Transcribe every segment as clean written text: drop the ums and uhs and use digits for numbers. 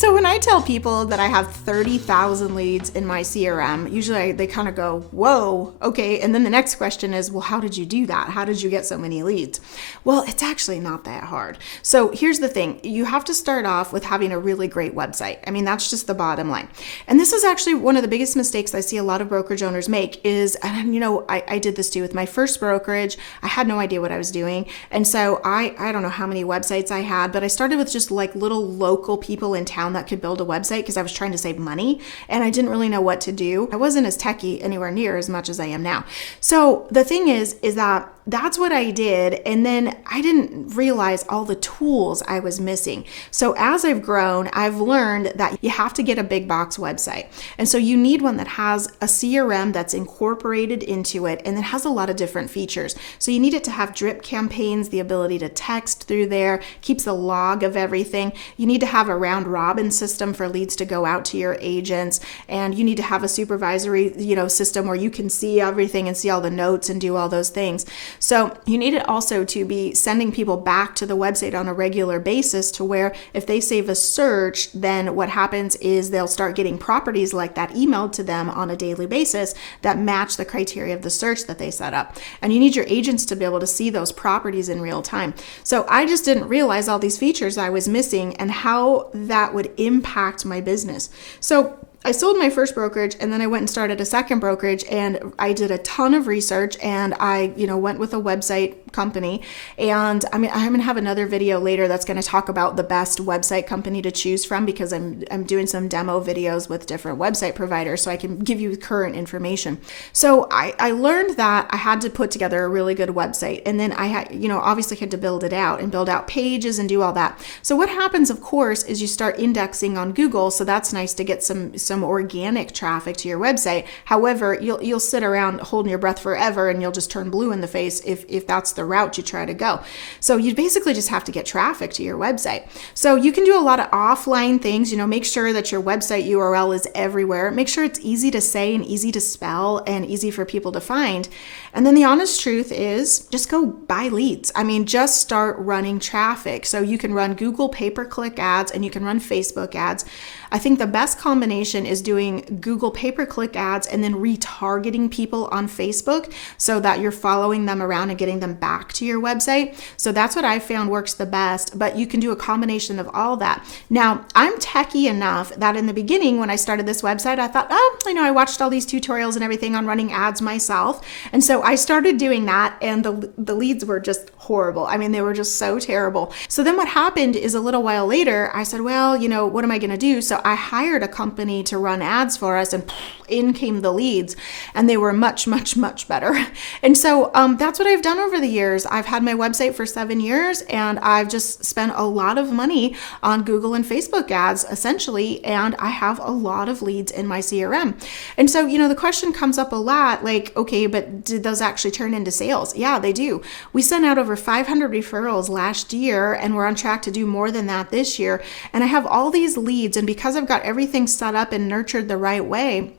So when I tell people that I have 30,000 leads in my CRM, usually they kind of go, whoa, okay. And then the next question is, well, how did you do that? How did you get so many leads? Well, it's actually not that hard. So here's the thing. You have to start off with having a really great website. I mean, that's just the bottom line. And this is actually one of the biggest mistakes I see a lot of brokerage owners make is, and I did this too with my first brokerage. I had no idea what I was doing. And so I don't know how many websites I had, but I started with just like little local people in town that could build a website because I was trying to save money and I didn't really know what to do. I wasn't as techie anywhere near as much as I am now. So the thing is that that's what I did. And then I didn't realize all the tools I was missing. So as I've grown, I've learned that you have to get a big box website. And so you need one that has a CRM that's incorporated into it and it has a lot of different features. So you need it to have drip campaigns, the ability to text through there, keeps a log of everything. You need to have a round robin system for leads to go out to your agents. And you need to have a supervisory, system where you can see everything and see all the notes and do all those things. So you need it also to be sending people back to the website on a regular basis to where if they save a search, then what happens is they'll start getting properties like that emailed to them on a daily basis that match the criteria of the search that they set up. And you need your agents to be able to see those properties in real time. So I just didn't realize all these features I was missing and how that would impact my business. So I sold my first brokerage and then I went and started a second brokerage and I did a ton of research and I, went with a website company. And I'm going to have another video later that's going to talk about the best website company to choose from because I'm doing some demo videos with different website providers so I can give you current information. So I learned that I had to put together a really good website and then I had, obviously had to build it out and build out pages and do all that. So what happens, of course, is you start indexing on Google. So that's nice to get some organic traffic to your website. However, you'll sit around holding your breath forever and you'll just turn blue in the face if that's the route you try to go. So you basically just have to get traffic to your website. So you can do a lot of offline things, make sure that your website URL is everywhere. Make sure it's easy to say and easy to spell and easy for people to find. And then the honest truth is just go buy leads. Just start running traffic. So you can run Google pay-per-click ads and you can run Facebook ads. I think the best combination is doing Google pay-per-click ads and then retargeting people on Facebook so that you're following them around and getting them back to your website. So that's what I found works the best, but you can do a combination of all that. Now, I'm techie enough that in the beginning when I started this website, I thought, I watched all these tutorials and everything on running ads myself. And so I started doing that and the leads were just horrible. They were just so terrible. So then what happened is a little while later, I said, well, what am I going to do? So I hired a company to run ads for us and in came the leads and they were much, much, much better. And so that's what I've done over the years. I've had my website for 7 years and I've just spent a lot of money on Google and Facebook ads essentially. And I have a lot of leads in my CRM. And so, the question comes up a lot like, okay, but did those actually turn into sales? Yeah, they do. We sent out over 500 referrals last year and we're on track to do more than that this year. And I have all these leads and because I've got everything set up and nurtured the right way,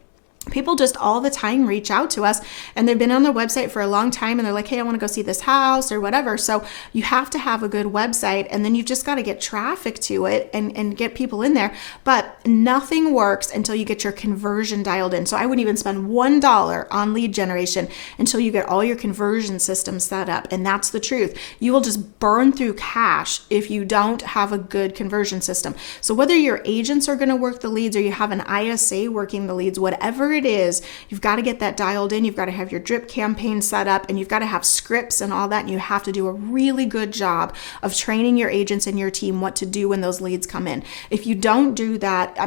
people just all the time reach out to us and they've been on the website for a long time and they're like, hey, I want to go see this house or whatever. So you have to have a good website and then you've just got to get traffic to it and get people in there. But nothing works until you get your conversion dialed in. So I wouldn't even spend $1 on lead generation until you get all your conversion systems set up. And that's the truth. You will just burn through cash if you don't have a good conversion system. So whether your agents are going to work the leads or you have an ISA working the leads, whatever it is, you've got to get that dialed in. You've got to have your drip campaign set up and you've got to have scripts and all that. And you have to do a really good job of training your agents and your team what to do when those leads come in. If you don't do that, I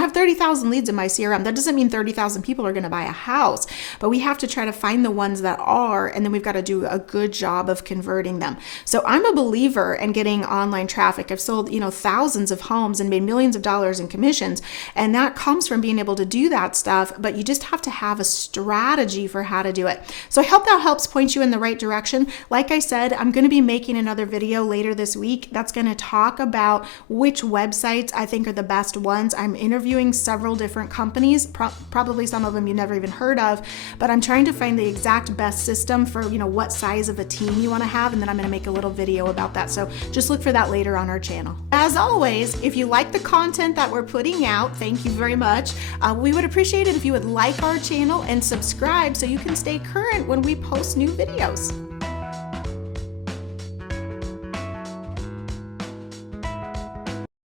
have 30,000 leads in my CRM. That doesn't mean 30,000 people are going to buy a house, but we have to try to find the ones that are, and then we've got to do a good job of converting them. So I'm a believer in getting online traffic. I've sold, thousands of homes and made millions of dollars in commissions. And that comes from being able to do that stuff, but you just have to have a strategy for how to do it. So I hope that helps point you in the right direction. Like I said, I'm going to be making another video later this week that's going to talk about which websites I think are the best ones. I'm interviewing several different companies, probably some of them you never even heard of, but I'm trying to find the exact best system for, what size of a team you want to have, and then I'm going to make a little video about that. So just look for that later on our channel. As always, if you like the content that we're putting out, thank you very much. We would appreciate it if you would like our channel and subscribe so you can stay current when we post new videos.